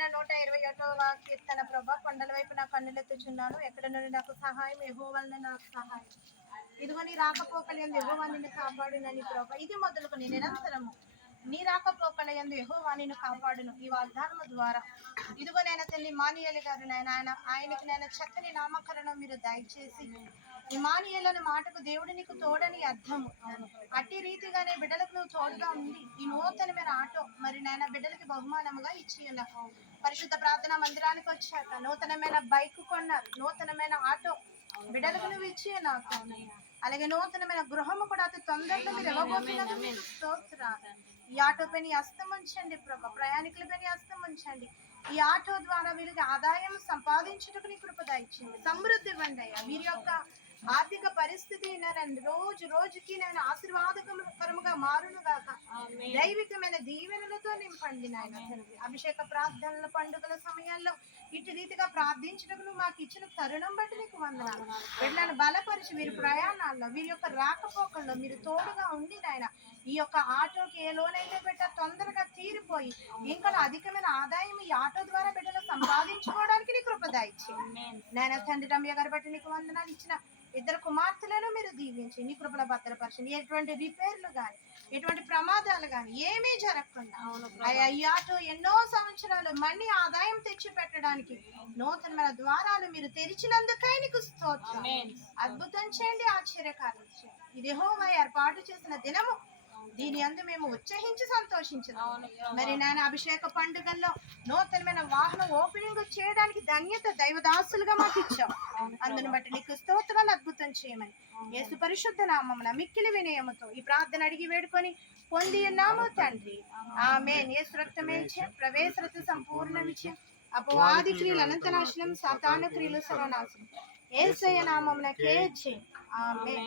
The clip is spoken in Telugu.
నాయన 121వ కీర్తన ప్రభా, కొండల వైపు నా కన్నులెత్తుచున్నాను, ఎక్కడ నుండి నాకు సహాయం, యెహోవానే నాకు సహాయం. ఇదిగో నీ రాకపోకలందు యెహోవా నిన్ను కాపాడునని ప్రభా. ఇది మొదలుకొని నిరంతరము నీ రాకపోకలందు యెహోవా నిన్ను కాపాడును. ఈ వాగ్దానము ద్వారా ఇదిగో నేను తల్లి ఇమానుయేలు గారు నాయన, ఆయనకి నేను చక్కని నామకరణం మీరు దయచేసి, ఇమానుయేలు అనే మాటకు దేవుడు నీకు తోడని అర్థము. అట్టి రీతిగానే బిడ్డలకు నువ్వు తోడుగా ఉండి ఈ నూతనమైన ఆటో మరి నాయన బిడ్డలకి బహుమానముగా ఇచ్చి ఉన్నావు. పరిశుద్ధ ప్రార్థనా మందిరానికి వచ్చాక నూతనమైన బైక్ కొన్నారు, నూతనమైన ఆటో బిడ్డలకు నువ్వు ఇచ్చి ఉన్నావు. అలాగే నూతనమైన గృహము కూడా అతి తొందరగా మీరు ఇవ్వబోతున్నందుకు స్తోత్రాలు. ఈ ఆటో పైన హస్తం ఉంచండి ప్రభా, ప్రయాణికుల పైన హస్తం ఉంచండి. ఈ ఆటో ద్వారా వీరికి ఆదాయం సంపాదించుటకు నీ కృప దయచేయండి. సమృద్ధి ఇవ్వండి అయ్యా. వీరి యొక్క ఆర్థిక పరిస్థితి రోజు రోజుకి నేను ఆశీర్వాదకరముగా మారును గాక. దైవికమైన దీవెనలతో నింపండి నాయన తండ్రి. అభిషేక ప్రార్థనల పండుగల సమయాల్లో ఇటు రీతిగా ప్రార్థించడం మాకు ఇచ్చిన తరుణం బట్టి నీకు వందనాలు. వీళ్ళని బలపరిచి వీరి ప్రయాణాల్లో వీరి యొక్క రాకపోకల్లో మీరు తోడుగా ఉండి నాయన ఈ యొక్క ఆటోకి ఏ లోనైతే బిడ్డ తొందరగా తీరిపోయి ఇంకా అధికమైన ఆదాయం ఈ ఆటో ద్వారా బిడ్డలు సంపాదించుకోవడానికి నీ కృప దయచేయండి నాయన తండ్రి. రమ్య గారి బట్టి నీకు వందనాలు. ఇచ్చిన ఇద్దరు కుమార్తెలను మీరు దీవించి నీ కృపల భద్రపరచండి. ఎటువంటి రిపేర్లు కానీ ఎటువంటి ప్రమాదాలు కానీ ఏమీ జరగకుండా ఈ ఆటో ఎన్నో సంవత్సరాలు మళ్ళీ ఆదాయం తెచ్చి పెట్టడానికి నూతనమైన ద్వారాలు మీరు తెరిచినందుకై నీకు స్తోత్రం. అద్భుతం చేయండి, ఆశ్చర్యకార్యం చేయండి. ఇది యెహోవా ఏర్పాటు చేసిన దినము, దీని అందు మేము ఉత్సహించి సంతోషించుదాం. మరి నాయన అభిషేక పండుగల్లో నూతనమైన వాహనం ఓపెనింగ్ చేయడానికి ధన్యత దైవదాసులుగా మాకు ఇచ్చాం. అందుని బట్టి నీకు స్తోత్రాలు. అద్భుతం చేయమని యేసు పరిశుద్ధ నామమున మిక్కిలి వినయముతో ఈ ప్రార్థన అడిగి వేడుకొని పొంది ఉన్నాము తండ్రి, ఆమేన్. యేసు రక్తమే ప్రవేశరత సంపూర్ణమిచ్చే అపవాది క్రియలు అనంతనాశనం, సాతాను క్రియలు సర్వనాశనం యేసయ్య నామమున కేచ్చే. ఆమేన్.